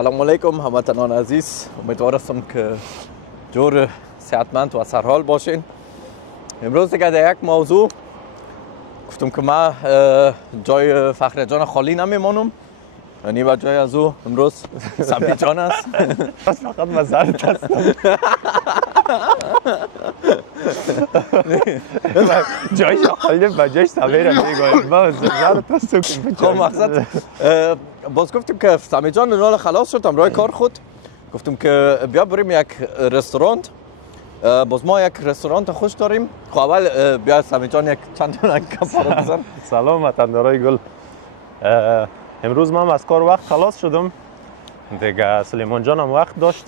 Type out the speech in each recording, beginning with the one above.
سلام علیکم هموطنان عزیز، امیدوارم که جور صحتمند و سرحال باشین. امروز دیگه در یک موضوع گفتم که من جای فخری جان خالی نمیمانم، یعنی با جای از او امروز سمی جان است. فقط مزارت هستم. جایش خالی با جایش سمیره میگویم ما مزارت هستم. خب مقصد باز گفتیم که سمی جان نال خلاص شد امروز کار خود، گفتم که بیا بریم یک رستوران. باز ما یک رستوران خوش داریم. خب اول بیا سمی جان یک چند تا کپارو بزن. سلام وطندارای گل. امروز من از کار وقت خلاص شدم دیگه. سلیمان جان هم وقت داشت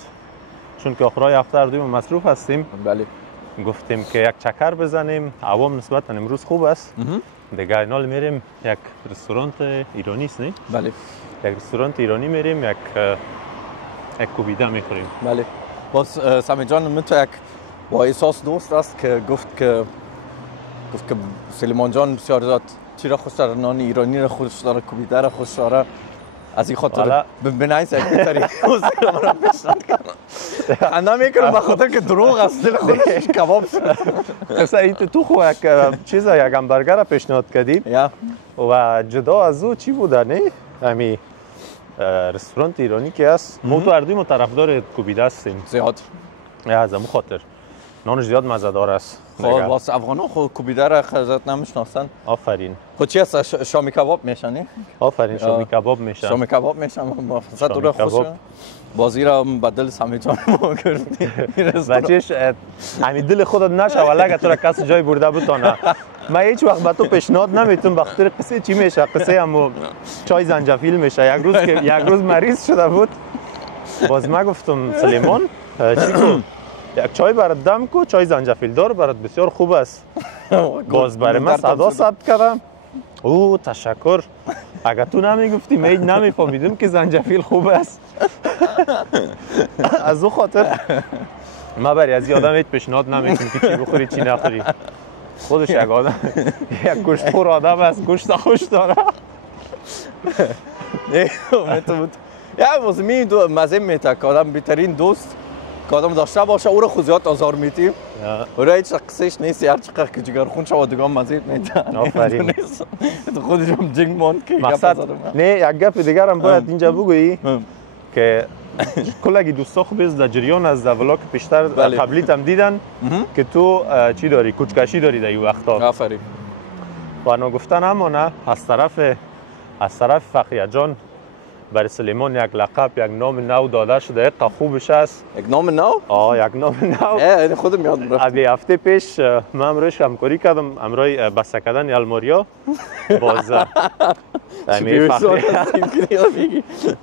چون که آخرای هفته هر دویم مصروف هستیم. بله. گفتیم که یک چکر بزنیم. عوام نسبتا امروز خوب است. دیگه اینال میریم یک رستوران ایرانی است نه؟ بله. یک رستوران ایرانی میریم یک کوبیده میخوریم. بله. باز سمی جان من تو یک با احساس دوست است که گفت که سلیمان جان بسیار زیاد چی را خوش داره، نان ایرانی را خوش داره، کوبیده را خوش داره. از این خاطر بنایس یک طریق موزیک را پیشنهاد کردم. خنده میکنم به خاطر که دروغ است، دل خودش کباب شد. قصه ای تو خو یک چیز یک همبرگر را پیشنهاد کردی و جدا از او چی بوده نه؟ همین رستوران ایرانی که است. ما تو هر دوی طرفدار کوبیده هستیم زیاد. از همون خاطر نانش زیاد مزه‌دار است. خب واسه افغانا خود کوبیده را خیلی نمیشناسن. آفرین. خب چی است؟ شامی کباب میشنی؟ آفرین شامی کباب میشن. شامی کباب میشن. مفصل تو خوشه. بازی را بدل سمی جان ما کردی. بچهش همین دل خودت نشه ولی اگه تو را کسی جای برده بتونه. من هیچ وقت به تو پیشنهاد نمیتونم به خاطر قصه چی میشه؟ قصه همو چای زنجفیل میشه. یک روز مریض شده بود. باز ما گفتم سلیمان یک چای برات دم کو، چای زنجفیل دار برات بسیار خوب است. باز برای من صدا ثبت کردم. او تشکر. اگر تو نمیگفتی من نمیفهمیدم که زنجفیل خوب است. از او خاطر ما برای از آدم هیچ پیشنهاد نمیکنم که چی بخوری چی نخوری. خودش یک آدم یک گوشت خور آدم است، گوشت خوش داره. یا موزمی دو مزه میته که آدم بهترین دوست که آدم داشته باشه او رو خود زیاد آزار میدیم. او را هیچ قصهش نیست، هر چقدر که جگر خون شود دیگه مزه میته. آفرین. خودش هم جنگ ماند که مقصد نه یک گپ دیگر هم باید اینجا بگویی که کلگی دوستا خوب است در جریان از ولاک پیشتر قبلیت هم دیدن که تو چی داری؟ کوچکشی داری در این وقتا. آفرین. و نگفتن اما نه از طرف فخری جان برای سلیمان یک لقب یک نام نو داده شده. یک خوبش است. یک نام نو؟ یک نام نو. خودم یاد رفت. ابی هفته پیش من امروز همکاری کردم امروز بسته کردن الماریا. باز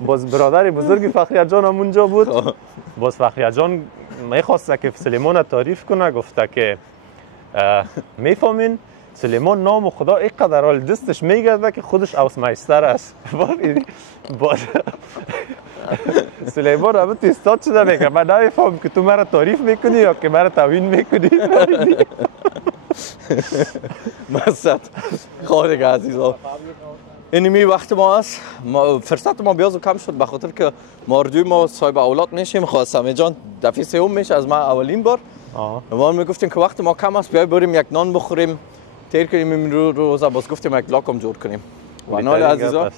باز برادر بزرگ فخری جان هم اونجا بود. باز فخری جان میخواسته که سلیمان تعریف کنه. گفته که میفهمین سلیمان نام خدا اینقدر حال دستش میگرده که خودش اوسمایستر است. باز سلیمان هم استاد شده میگه من نمیفهم که تو مرا تعریف میکنی یا که مرا توهین میکنی. مقصد خواهد عزیزا اینمی وقت ما است. فرصت ما بیازو کم شد به خاطر که ماردوی ما صاحب اولاد میشیم. خواستم جان دفعه سوم میشه از ما اولین بار. ما میگفتیم که وقت ما کم است بیای بریم یک نان بخوریم تیر کنیم این روزا. باز گفتیم یک لاکم جور کنیم. و نال عزیزا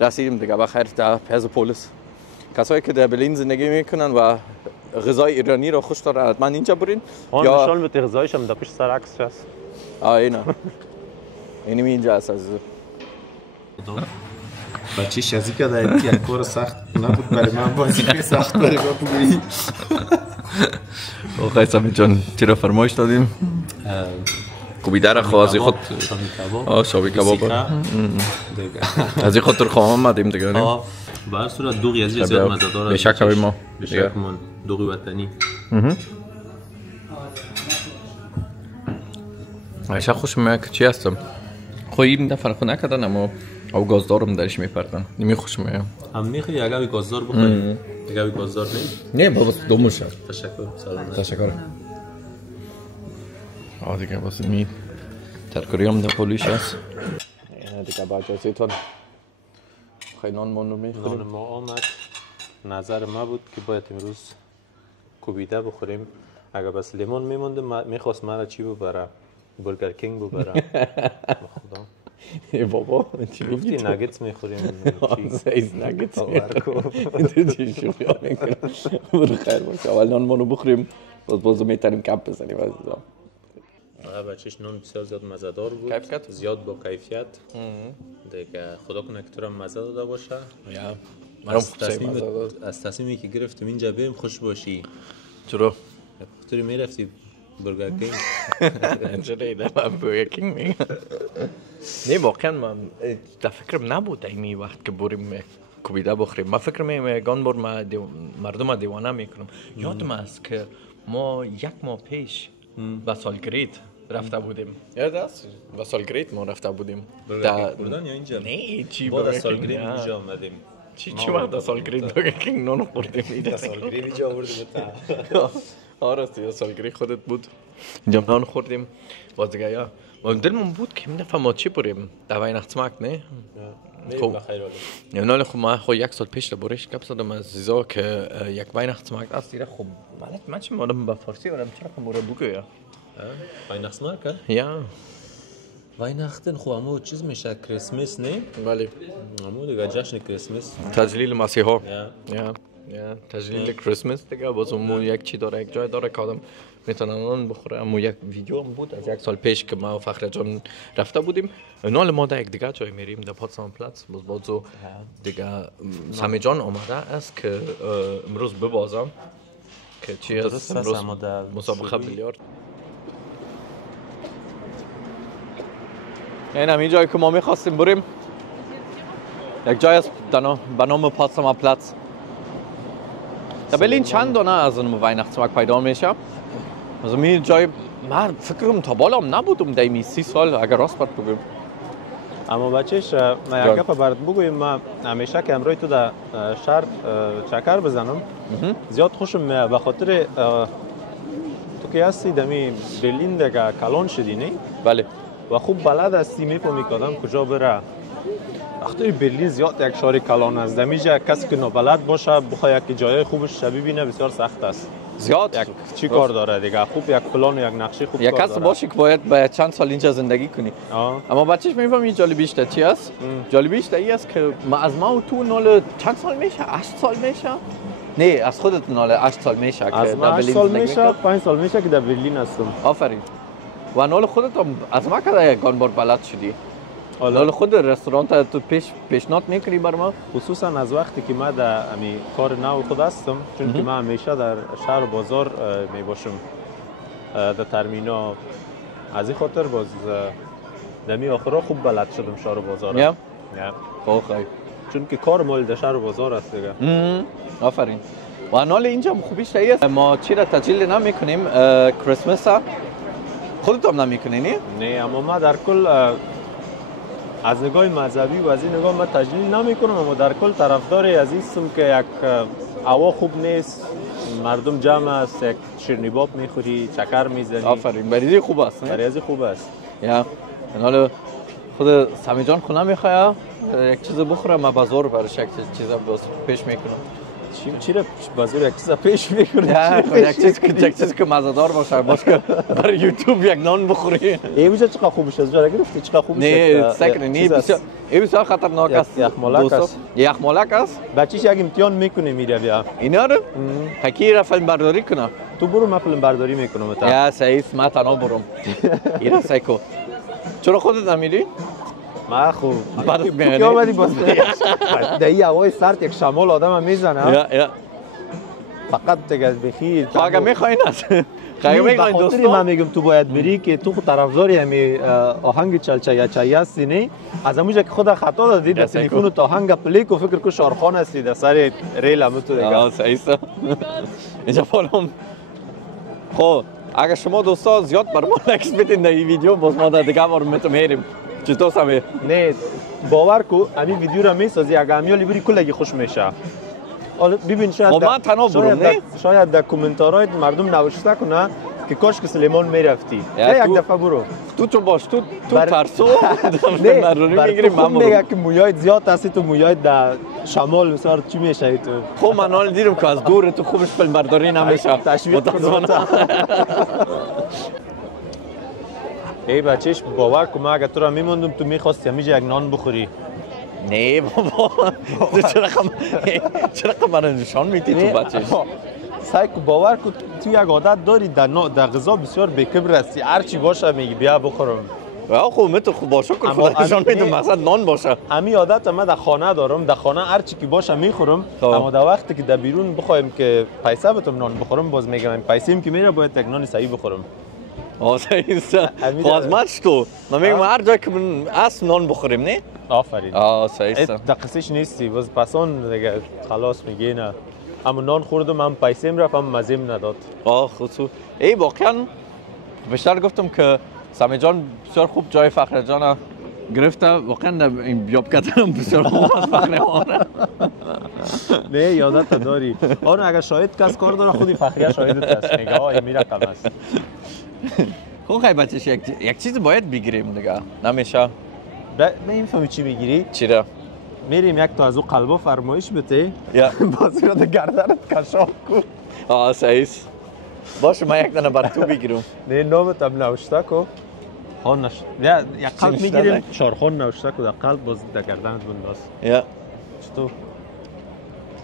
رسیدیم دیگه بخیر در پیاز پولیس. کسایی که در برلین زندگی میکنن و غذای ایرانی را خوش دارن حتما اینجا برین. یا نشان بده غذایش هم در پیش سر عکس است. اینا اینمی اینجا است عزیزا. بچه‌ش از اینکه در یک کار سخت نبود برای من بازی سخت برای ما بگویی. آقای سمی جان چی را فرمایش دادیم؟ کوبیده را خواه از خود شامی کباب از این خاطر خواه آمدیم دیگه. به هر صورت دوغی از زیاد مزه‌دار است. بشک همی ما بشک من دوغی وطنی. ایشا خوش میاد که چی هستم خو این دفعه خو نکردن اما او گازدارم درش میپردن نمی خوش میاد. هم میخوای یک گاوی گازدار بخوری؟ یک گاوی گازدار نه بابا دوموشه. تشکر. سلام. تشکر. دیگه بس می ترکاری هم در پولیش است. دیگه با اجازهتون خیلی نان منو میخوریم. نان ما آمد. نظر ما بود که باید امروز کوبیده بخوریم. اگر بس لیمون میمونده میخواست مرا چی ببره؟ برگر کینگ ببره. خدا ای بابا چی گفتی میگی؟ ناگتس میخوریم چی؟ سیز نگت این چی شوخی میکنم. برو خیر باشه. اول نان منو بخوریم باز میتونیم کپ بزنیم عزیزم. بچهش نان بسیار زیاد مزه‌دار بود. کیفیت؟ زیاد با کیفیت. دیگه خدا کنه که تو هم مزه داده باشه. یا از تصمیمی که گرفتم اینجا بریم خوش باشی. چرا؟ تو میرفتی برگر کینگ؟ چرا ایده من برگر کینگ میگم. نه واقعا من در فکرم نبود این وقت که بریم کوبیده بخوریم. من فکر میکنم گان بار مردم دیوانه میکنم. یادم است که ما یک ماه پیش به سالگرد رفته بودیم. یاد است؟ به سالگرد ما رفته بودیم. بردن یا اینجا؟ نه چی با برگر سالگرد کینگ اینجا آمدیم. چی وقت سالگرد برگر کینگ نان خوردیم. سالگرد اینجا آوردیم تا. آره است سالگرد خودت بود. اینجا نان خوردیم. باز دیگه یا و دلمون بود که این دفعه ما چی بریم؟ در ویهناchtmarkt نه؟ خب بخیر یا نه خب ما خو یک سال پیش برش گپ زدم از زیزا که یک ویهناchtmarkt است دیره خب من چی مادم با فارسی ورم چرا که مورا بگویا ویهناchtmarkt؟ یا ویهناchten خو همو چیز میشه کریسمس نه؟ بله همو دیگه جشن کریسمس. تجلیل مسیحا یا یا تجلیل کریسمس دیگه باز اون یک چی داره یک جای داره که آدم میتونن اون بخوره. اما یک ویدیو هم بود از یک سال پیش که ما و فخر جان رفته بودیم. نال ما در یک دیگه جای میریم در پاتسان پلاتس باز دیگه سمی جان آمده است که امروز ببازم که چی است امروز مسابقه بیلیارد. این همین جایی که ما میخواستیم بریم یک جای است به نام پاتسان پلاتس. در برلین چند دانه از اون ویهناchtmarkt پیدا میشه. از این جای من فکرم تا بالام نبودم در 30 سال اگر راست بات بگم. اما بچهش من یک گپ برات بگویم. من همیشه که امروز تو در شهر چکر بزنم زیاد خوشم میاد به خاطر تو که هستی دمی برلین دیگه کلان شدی نه؟ بله و خوب بلد هستی میفهمی که آدم کجا بره. وقتی برلین زیاد یک شهر کلان است دمیجه کسی که نابلد باشه بخواد یک جای خوبش ببینه بسیار سخت است. زیاد یک چی کار داره دیگه خوب یک پلان و یک نقشه خوب یک کار کس داره. باشی که باید چند سال اینجا زندگی کنی. اما بچهش میفهمی جالبیش چی است؟ جالبیش این است که از ما و تو نال چند سال میشه؟ 8 سال میشه؟ نه از خودت نال 8 سال میشه که از ما 8 سال میشه 5 سال میشه که در برلین هستم. آفرین. و نال خودت هم از ما که گان بار بلد شدی. نال خود رستوران تو پیشنهاد میکنی بر ما؟ خصوصا از وقتی که من در امی کار نو خود هستم چون که من همیشه در شهر و بازار می باشم در ترمینا. از این خاطر باز دمی آخرا خوب بلد شدم شهر و بازار. یا خب چون که کار مال در شهر و بازار است دیگه. آفرین. و نال اینجا خوبیش است ما چی را تجلیل نمیکنیم کریسمس خودت هم نمیکنی نه؟ نه اما ما در کل از نگاه مذهبی و از این نگاه من تجلیل نمیکنم اما در کل طرفدار عزیزم که یک هوا خوب نیست مردم جمع است یک شیرینی میخوری چکر میزنی. آفرین بریزی خوب است نه؟ بریزی خوب است. یا حالا خود سمی جان خونه میخواد یک چیز بخوره ما بازار برش یک چیز پیش میکنم. چی را بازار یک چیز پیش میکنه؟ یک چیز که مزه‌دار باشه که برای یوتیوب یک نان بخوری. اینجا چقدر خوبش است جا گرفتی چقدر خوبش است؟ نه سکر نه بسیار خطرناک است. یخمالک است. یخمالک است. بچه‌ش یک امتحان میکنه میره بیا. اینا رو حکی را فیلم برداری کنه. تو برو من فیلم برداری میکنم تا. یا صحیح ما تنها برم. اینا سایکو. چرا خودت نمیری؟ ما خوب. بعد که آمدی باز در این هوای سرد یک شمال آدم میزنه. یا فقط دیگه بخیر. اگه میخواین است. خیلی میخواین دوستان. من میگم تو باید بری که تو طرفداری همی آهنگ چلچیا هستی نه؟ از همونجا که خود خطا دادی در تلفن تو آهنگ پلی کو فکر کو شارخان هستی در سر ریل هم تو دیگه. صحیح است. اینجا فالوم. خب اگه شما دوستا زیاد بر ما لایک بدین در این ویدیو باز ما در دیگه بار میتونیم چطور سمی؟ نه باور کو همین ویدیو را میسازی اگه همیالی بری کلگی خوش میشه. حالا ببین شاید ما تنها برم نه؟ شاید در کامنتارهای مردم نوشته کنه که کاش که سلیمان میرفتی. یک دفعه برو. تو باش تو ترسو نه میگیریم من میگه که مویایت زیاد هستی تو مویایت در شمال مثلا چی میشه تو؟ خب من حال دیدم که از دور تو خوبش فیلم برداری نمیشه. تشویق کنم. ای بچهش باور کن اگه تو را میموندم تو میخواستی همیشه یک نان بخوری. نه بابا چرا من نشان میدی تو بچهش؟ سعی کن باور کن تو یک عادت داری در غذا بسیار بی‌کبر هستی هر چی باشه میگی بیا بخورم. خب من خب باشه کن خدا نشان میدم مثلا نان باشه. همین عادت من در خانه دارم در خانه هر چی که باشه میخورم اما در وقتی که در بیرون بخوایم که پیسه بتم نان بخورم باز میگم پیسه‌ام که میره باید یک نان صحیح بخورم. صحیح است. خب از من چطور؟ من میگم هر جایی که من اصل نان بخوریم نه؟ آفرین. صحیح است. در قصهش نیستی باز پسان دیگه خلاص میگی نه. اما نان خوردم هم پیسه‌ام رفت هم مزه‌ام نداد. خصوص ای واقعا بیشتر گفتم که سامی جان بسیار خوب جای فخر جان گرفته واقعا این بیاب کردن بسیار خوب از فخر ما. نه یادت داری آره اگر شاهد کس کار داره خودی فخریه شاهدت است میگه این میره کم است. خب خیلی بچه‌ش یک چیز باید بگیریم دیگه نمیشه. نمیفهمی چی میگیری؟ چرا؟ میریم یک تا از او قلبا فرمایش بده یا بازی رو گردنت کشاف کن. صحیح است. باشه من یک دانه بر تو بگیرم. نه نامت هم نوشته کو. یا یک قلب میگیریم شارخون نوشته کو در قلب باز در گردنت بنداز. یا چطور؟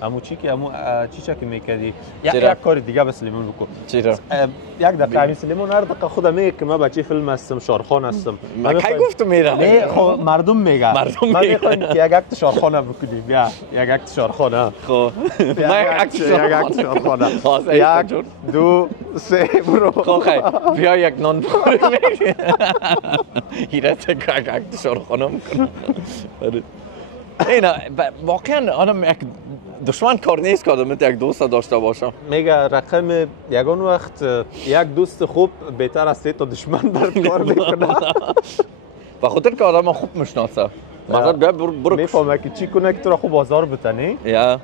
امو چی که امو چی که میکردی یک کار دیگه به سلیمان بکن. چرا؟ یک دقیقه همین سلیمان هر دقیقه خودم میگه که من بچه فیلم هستم شارخان هستم. من کی گفتم میره؟ نه خب مردم میگه. من میخوام که یک اکت شارخانه بکنیم. بیا یک اکت شارخانه. خب من یک اکت شارخانه. یک دو سه برو. خب بیا یک نان بخوریم. هیرت یک اکت شارخانه میکنم. نه واقعا آدم یک دشمن کار نیست که آدم یک دوست داشته باشه. میگه رقم یگان وقت یک دوست خوب بهتر از 3 تا دشمن برات کار میکنه. به خاطر که آدم خوب میشناسه. مثلا بیا برو میفهمه که چی کنه که تو را خوب آزار بتنی. یا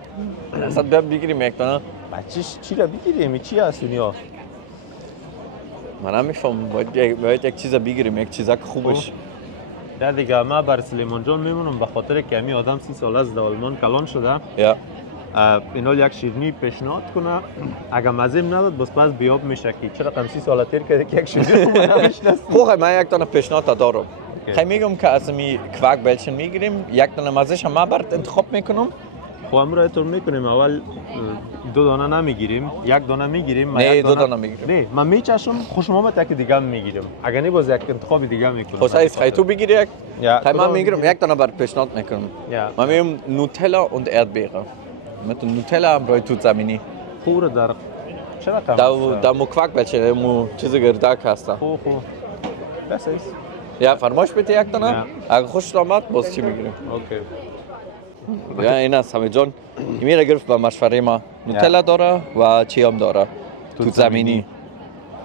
مثلا بیا بگیریم یک تا بچه‌ش چی را بگیریم چی هست دنیا؟ من نمیفهمم باید یک چیز بگیریم یک چیزا که خوبش. در دیگه ما بر سلیمان جان میمونم به خاطر که همین آدم 30 سال از آلمان کلان شده. یا اینا یک شیرینی پیشنهاد کنه اگه مزیم نداد بس پس بیاب میشه که چرا کم 30 سال تیر کرده که یک شیرینی خوب نمیشناسی. خب من یک دانه پیشنهاد دارم. خیلی میگم که از می کواک بلچن میگیریم یک دانه مزهش هم برات انتخاب میکنم. خب امروز اینطور میکنیم اول 2 دانه نمیگیریم یک دانه میگیریم. نه 2 دانه میگیریم. نه من میچشم خوشم اومد که دیگه میگیریم اگه نه باز یک انتخاب دیگه میکنم. خب خیلی تو بگیری یک. خیلی من میگیرم یک دانه برات پیشنهاد میکنم. من میگم نوتلا و اردبیره. مثل نوتلا هم روی توت زمینی. خوب در چرا کم؟ در مکواک بچه مو چیز گردک هسته. خوب بس است. یا فرمایش بده یک دانه. اگه خوش آمد باز چی میگیریم. اوکی. یا این است سامی جان میره گرفت به مشوره ما نوتلا داره و چی هم داره توت زمینی.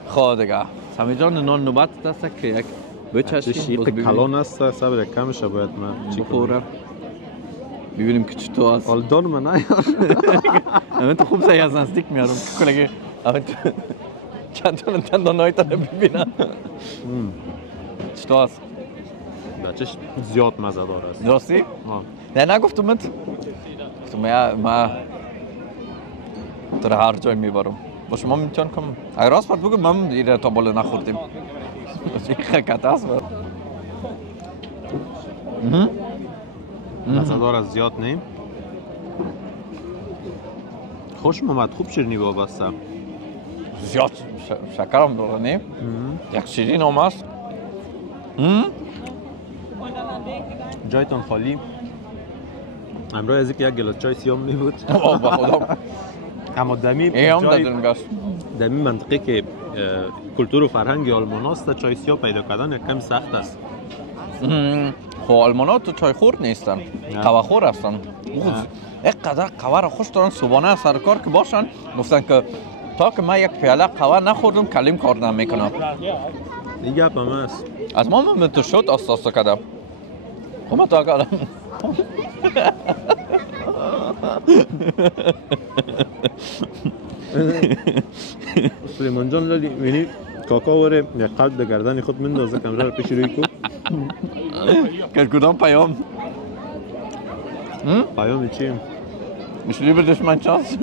خب دیگه سامی جان نان نوبت دست که یک بچشیم باز کلان است صبر کمش باید من چی بخوره ببینیم که چطور است. آلدان من نه من تو خوب سعی از نزدیک میارم کلگی چند تا نایت ببینم چطور است. بچهش زیاد مزه دار است. درستی؟ نه نگفتم من گفتم ما تو هر جای میبرم با شما میتونم کنم اگر راست باید بگم من ایره تا بالا نخوردیم. این خکت است مزه دار است زیاد نیم. خوش اومد خوب شیرینی وابسته. زیاد شکرم داره نیم. یک شیرین هم است. جایتان خالی. امروز از یک گلاس چای سیام می بود. به خدا. اما دمی دمی منطقه که کلتور و فرهنگ آلمان است چای سیاه پیدا کردن یکم سخت است. خب آلمان‌ها تو چای خور نیستن. قهوه خور هستن. اینقدر قهوه را خوش دارن صبحانه سر کار که باشن گفتن که تا که من یک پیاله قهوه نخوردم کلیم کار نمیکنم. دیگه گپ هم است. از ما من تو شد آستاستا کردم. خب من تو کردم. سلیمان جان لالی می‌بینی کاکا وره یک قلب به گردن خود میندازه کامرا رو پیش روی کو کدام پیام پیام چی میشلی به دشمن چانس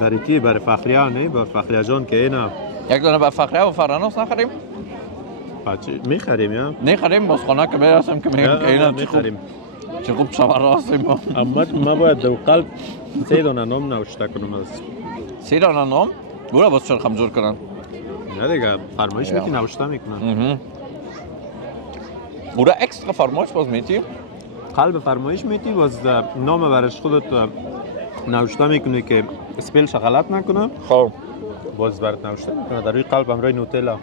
برای کی برای فخریه نه برای فخریه جان که اینا یک دونه به فخریه و فرانوس نخریم بچه میخریم یا نه خریم باز خانه که برسیم که میگیم که اینا چه خوب شما راستیم اما ما باید دو قلب 3 دانه نام نوشته کنم از 3 دانه نام برو باز چرا خمجور کنن نه دیگه فرمایش میتی نوشته میکنن برو اکسترا فرمایش باز میتی قلب فرمایش میتی باز نام برش خودت نوشته میکنه که اسپلش غلط نکنه خب باز برات نوشته میکنه در روی قلب همراه نوتلا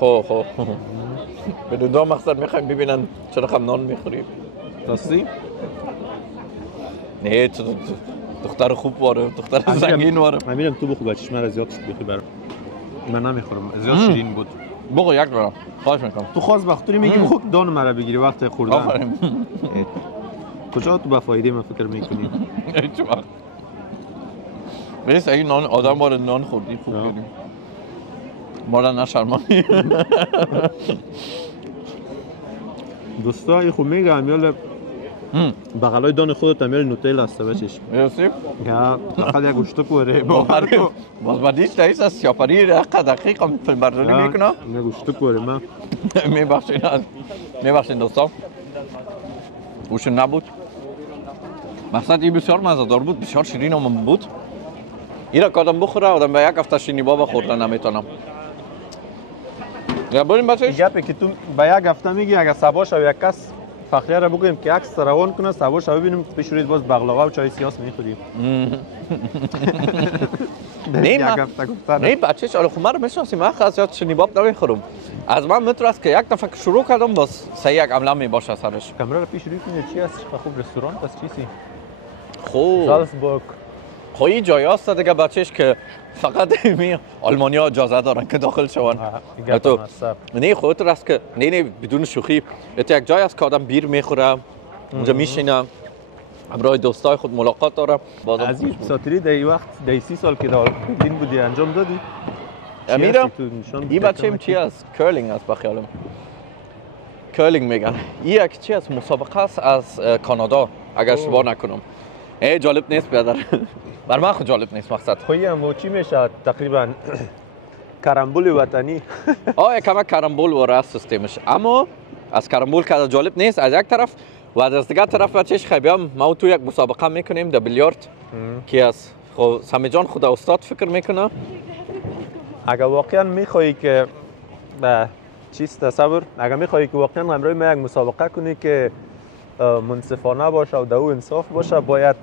خب بدون دو مقصد میخوایم ببینن چرا خم نان میخوریم راستی؟ نه تو دختر خوب واره دختر زنگین واره من میرم تو بخو بچه‌ش من زیاد شد بخی برام من نمیخورم زیاد شیرین بود بگو یک دارم خواهش میکنم تو خواست وقتی میگی بخو دان مرا بگیری وقت خوردن آفرین کجا تو با فایده من فکر میکنی هیچ وقت بس اگه نان آدم باره نان خوردی خوب کردیم مالا نشرمانی دوستای خوب میگه امیال بغلای دان خودت امیال نوتل هسته بچش مرسی یا فقط یک گوشت کوره باز بعدیش تاییس از سیاپری دقیق هم فیلم برداری میکنه یک گوشت کوره من میبخشین دوستا گوشت نبود مقصد این بسیار مزه‌دار بود بسیار شیرین هم بود اینا که آدم بخوره آدم به یک هفته شیرینی بابا خوردن نمیتونم یا بریم بچه‌ش گپی که تو به یک هفته میگی اگه سباش او یک کس فخریه را بگویم که عکس روان کنه سباش رو ببینیم پیش روی باز بغلاوه و چای سیاس میخوریم نه بچه‌ش آره خب من رو میشناسیم من خاص یاد شنیباب نمیخورم از من میترس که یک دفعه شروع کردم باز سه یک عمله میباشه سرش کامرا رو پیش روی کنه چی هست خوب رستوران پس چیزی خوب زالزبورگ خب این جایی هست دیگه بچه‌ش که فقط می آلمانی‌ها اجازه دارن که داخل شون تو نه خودت راست که نه بدون شوخی ات یک جایی است که آدم بیر میخوره اونجا میشینه همراه دوستای خود ملاقات داره بازم عزیز ساتری در وقت در 30 سال که در دین بودی انجام دادی امیرم این بچه‌م چی است کرلینگ است بخیالم کرلینگ میگن این یک چی است مسابقه است از کانادا اگر اشتباه نکنم جالب نیست بیادر بر من خود جالب نیست مقصد خویی هم چی میشه تقریبا کرامبول وطنی کمک کرامبول و راست سیستمش اما از کرامبول که جالب نیست از یک طرف و از دیگر طرف بچه‌ش خیلیام ما تو یک مسابقه میکنیم در بیلیارد که از خب سمی جان خود استاد فکر میکنه اگر واقعا میخوایی که به چیز تصور اگر میخوایی که واقعا همراه ما یک مسابقه کنی که منصفانه باشه و دو انصاف باشه باید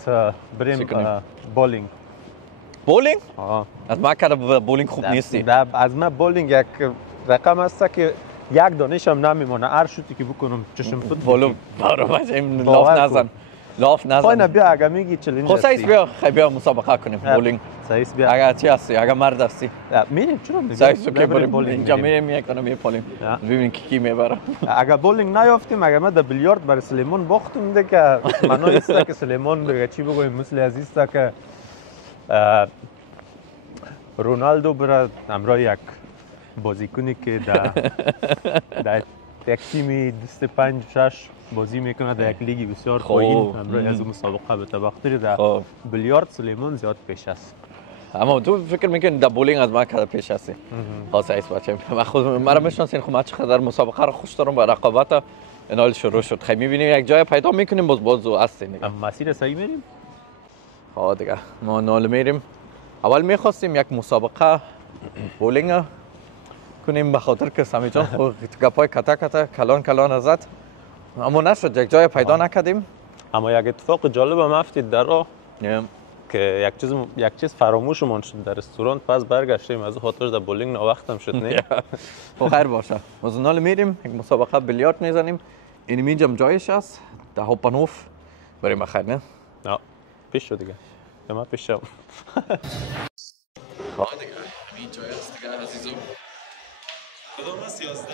بریم بولینگ بولینگ؟ از ما که بولینگ خوب نیستی از من بولینگ یک رقم هست که یک دانش هم نمیمونه هر شوتی که بکنم چشم فوت بولو برو بچه‌م لاف نزن خواهی بیا اگر میگی چلنج خب سایس بیا مسابقه کنیم بولینگ سایس بیا اگر چی هستی اگر مرد هستی میریم چرا میگم سایس که بریم اینجا میریم یک دانه میپالیم ببینیم کی میبره اگر بولینگ نیافتیم اگر ما در بیلیارد برای سلیمان باختیم دیگه منو است که سلیمان بگه چی بگویم مثل عزیز است که رونالدو برای همراه یک بازیکنی که در یک تیمی 25 بازی میکنه در یک لیگ بسیار پایین همراه از مسابقه به تبختری در بیلیارد سلیمان زیاد پیش است اما تو فکر میکنی در بولینگ از من که پیش هستی خاصه ایست بچه من خود مرا میشناسین خب من چقدر مسابقه رو خوش دارم با رقابت اینال شروع شد خیلی میبینیم یک جای پیدا میکنیم باز هستین دیگه مسیر صحیح میریم خب دیگه ما نال میریم اول میخواستیم یک مسابقه بولینگ کنیم به خاطر که سمی جان خود گپای کتا کلان ازت اما نشد یک جای پیدا نکردیم اما یک اتفاق جالب هم افتید در راه که یک چیز فراموشمون شد در رستوران پس برگشتیم از خاطر در بولینگ ناوقتم شد نه خب خیر باشه از نال میریم یک مسابقه بیلیارد میزنیم این اینجا جایش است در هوپنهوف بریم بخیر نه پیش شد دیگه ما پیش شد خب دیگه این جای است دیگه عزیزم کدام است 11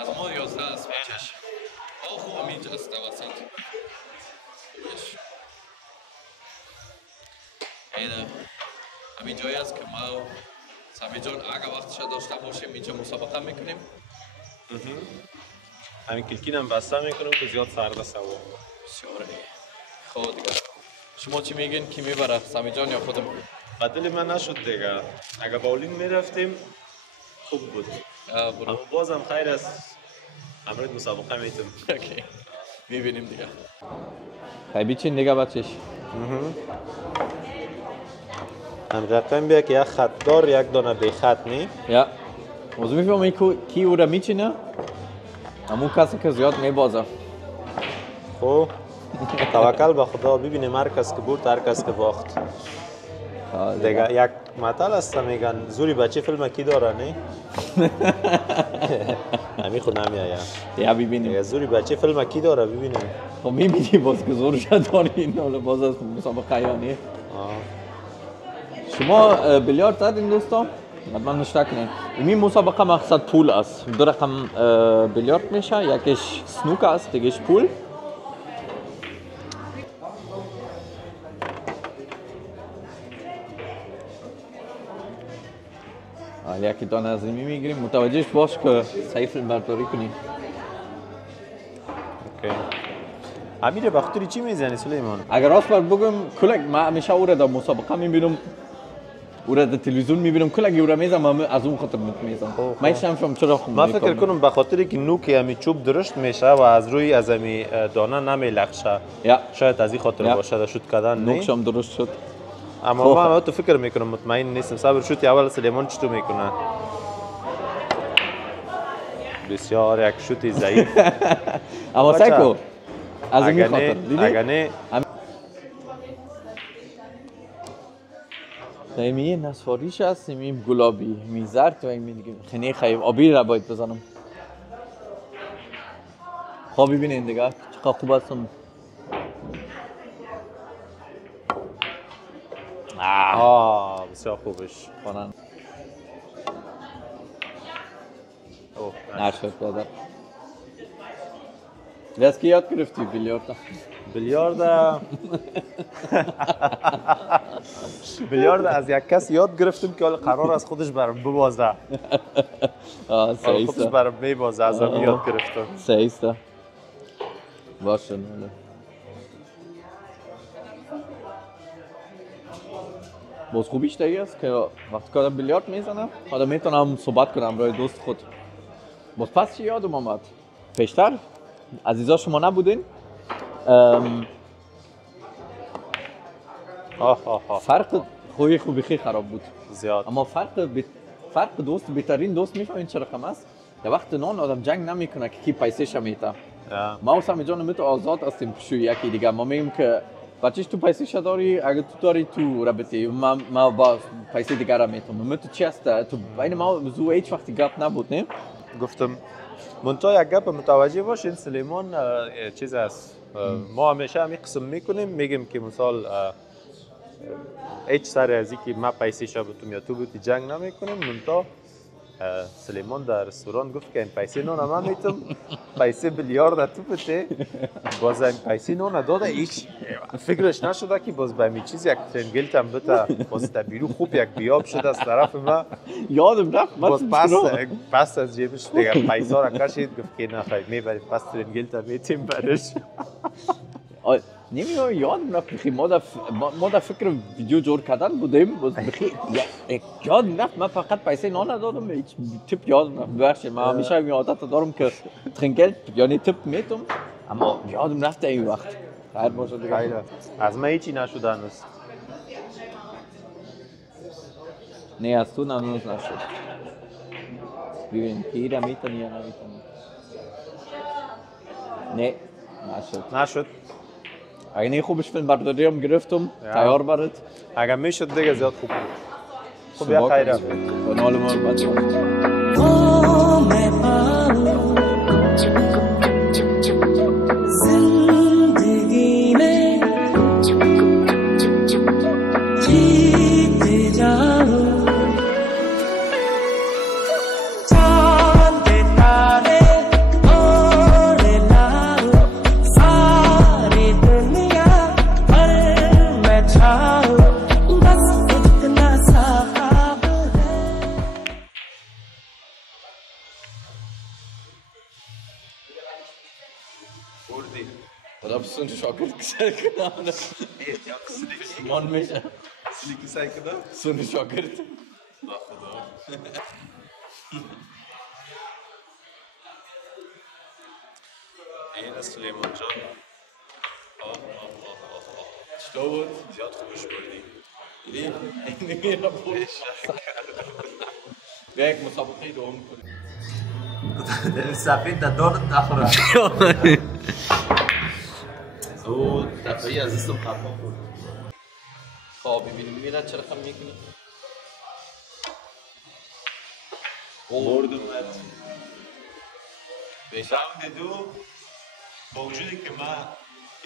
از ما 11 است بچش خوب اینجا است وسط همین جایی است که ما سامی جان اگه وقتش داشته باشیم اینجا مسابقه میکنیم. همین کلکین هم بسته میکنم که زیاد سرد است هوا. بسیار خب دیگه شما چی میگین کی میبره سامی جان یا خودم؟ بدل من نشد دیگه. اگه باولین میرفتیم خوب بود. اما بازم خیر است. امروز مسابقه میتونم. اوکی. میبینیم دیگه. خیلی بیچین دیگه بچهش. هم رقم بیا که یک خط دار یک دانه بی خط نی. یا. موضوع میفهمی کی او را میچینه؟ همون کسی که زیاد میبازه. خب توکل به خدا ببینیم هر کس که برد هر کس که باخت. دیگه یک مطل است میگن زوری بچه فیلم کی داره نه؟ همی خود نمیایم. یا ببینیم. دیگه زوری بچه فیلم کی داره ببینیم. خب میبینی باز که زورش داری این حالا باز از مسابقه یا نه؟ شما بیلیارد زدین دوستان؟ من نشته کنین. این مسابقه مقصد پول است. دو رقم بیلیارد میشه. یکیش سنوک است دیگهش پول. یکی دانه از این میگیریم. متوجهش باش که صحیح فیلم برداری کنیم. اوکی. امیر بختوری چی میزنی سلیمان؟ اگر راست بر بگم کلک ما همیشه او را در مسابقه میبینم. او را در تلویزیون میبینم کلک او را میزنم از اون خاطر میزنم. من هیچ نمیفهمم چرا خوب من فکر کنم به خاطر که نوک همی چوب درشت میشه و از روی از همی دانه نمیلخشه. شاید از این خاطر باشه شد کردن نه. نوکشم درست شد. اما من تو فکر میکنم مطمئن نیستم. صبر شوتی اول سلیمان چطور میکنه؟ بسیار یک شوتی ضعیف. اما سایکو از این خاطر دیدی؟ اگه نه این نسواریش هست این گلابی میزرد و این دیگه خیلی خیلی آبی را باید بزنم. خب ببینید دیگه چقدر خوب هستم. بسیار خوبش کنن. نشد دادر. از کی یاد گرفتی بیلیارد؟ بیلیارد از یک کس یاد گرفتم که حالا قرار از خودش برام ببازه. خودش برام میبازه از هم یاد گرفتم. صحیح است. باشه نه. باز خوبیش دیگه است که وقتی که آدم بیلیارد میزنه آدم میتونم صحبت کنم برای دوست خود. باز پس چی یادم آمد؟ پیشتر عزیزا شما نبودین؟ فرق خوبی خیلی خراب بود زیاد. اما فرق دوست بهترین دوست میفهمین چه رقم است؟ در وقت نان آدم جنگ نمیکنه که کی پیسه‌ش میته. ما و سامی جان میتو آزاد هستیم پیشو یکی دیگه. ما میگیم که بچه‌ش تو پیسه‌ش داری اگه تو داری تو رابطه ما با پیسه دیگه را میتونم. من تو چی است؟ تو بین ما زو هیچ وقتی گپ نبود نه؟ گفتم منتها یک گپ متوجه باشین سلیمان چیز است. ما همیشه همین قسم میکنیم میگیم که مثال هیچ سر از اینکه ما پیسه شبتون یا تو بودی جنگ نمیکنیم. منتها سلیمان در رستوران گفت که این پیسه نون من میتونم پیسه بیلیارد تو بده باز این پیسه نون داده هیچ فکرش نشده که باز به همین چیز یک ترنگلت هم بده باز تبیرو خوب یک بیاب شده از طرف ما یادم رفت باز پس از جیبش دیگه پیسه را کشید گفت که نخواهید میبرید پس ترنگلت هم میتیم برش. نمیدونم یادم رفت بخی ما در فکر ویدیو جور کردن بودیم باز بخی یادم رفت من فقط پیسه نان ندادم هیچ تیپ یادم رفت ببخشید من همیشه این عادت دارم که ترنگلت یعنی تیپ میتم اما یادم رفت این وقت خیر باشه دیگه. از من هیچی نشده هنوز. نه از تو هنوز نشد. ببین کی را میتونی یا نمیتونی. نه نشد. اگه نه خوبش فیلم برداری هم گرفتم تیار برات. اگه میشد دیگه زیاد خوب بود. خب یا خیره. کانال ما رو بچه زندگی میں جیتے جاؤ چاند تارے اور لاؤ ساری دنیا پر میں چھاؤ سون شاگرد کسای کنه مان میشه سلی کسای کنه؟ سون شاگرد با خدا این سلیمان جان چطور بود؟ زیاد خوبش بردی این میره بود بیا یک مسابقه دوم کنیم سفید در دور نخوره او دفعی از استم خرما بود خب ببینیم میره چرا خم میکنه برد اومد بیشتر راوند دو با وجودی که من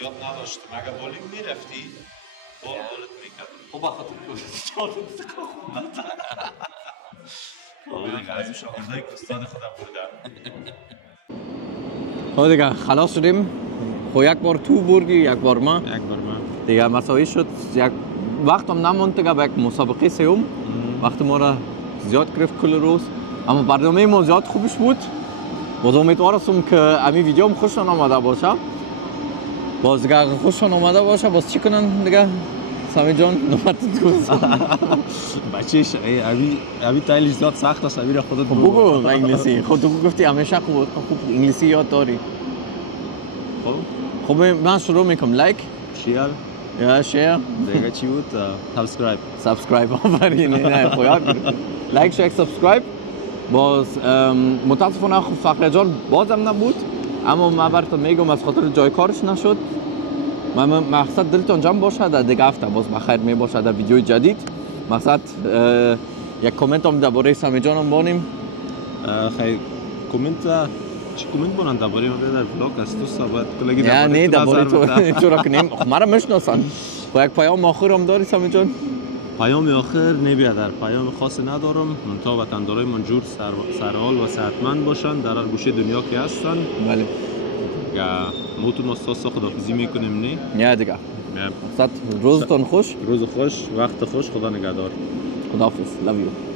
یاد نداشتم اگر بالیم میرفتی بال بالت میکرد خب بخاطر که از شاگردای که استاد خودم بردم خب دیگه خلاص شدیم خب یک بار تو بردی یک بار ما یک بار من دیگه مساوی شد یک وقت هم نموند دیگه به یک مسابقه سوم وقت ما را زیاد گرفت کل روز اما برنامه ما زیاد خوبش بود باز امیدوار هستم که امی ویدیو هم خوششان آمده باشه باز دیگه اگه خوششان آمده باشه باز چی کنن دیگه سامی جان نوبت تو بچهش اوی تایلش زیاد سخت است اوی را خودت بگو انگلیسی خود تو گفتی همیشه خوب انگلیسی یاد داری خب من شروع میکنم لایک شیر یا شیر دیگه چی بود سابسکرایب آفرین نه خیال لایک شیر سابسکرایب باز متاسفانه فخر جان بازم نبود اما من براتون میگم از خاطر جای کارش نشد من مقصد دلتون جمع باشه در دیگه هفته باز بخیر می باشه در ویدیو جدید مقصد یک کامنت هم درباره سامی جان هم بانیم خیلی کامنت چی کامنت بانن درباره ما در ولاگ است تو ثابت کلگی یا نه درباره تو چرا کنیم مرا میشناسن و یک پیام آخر هم داری سامی جان پیام آخر نمیادر پیام خاصی ندارم من تا وطندارای من جور سرحال و صحتمند باشن در هر گوشه دنیا که هستن بله موتون استاد خداحافظی میکنیم نه یا دیگه مقصد روزتون خوش روز خوش وقت خوش خدا نگهدار خداحافظ love you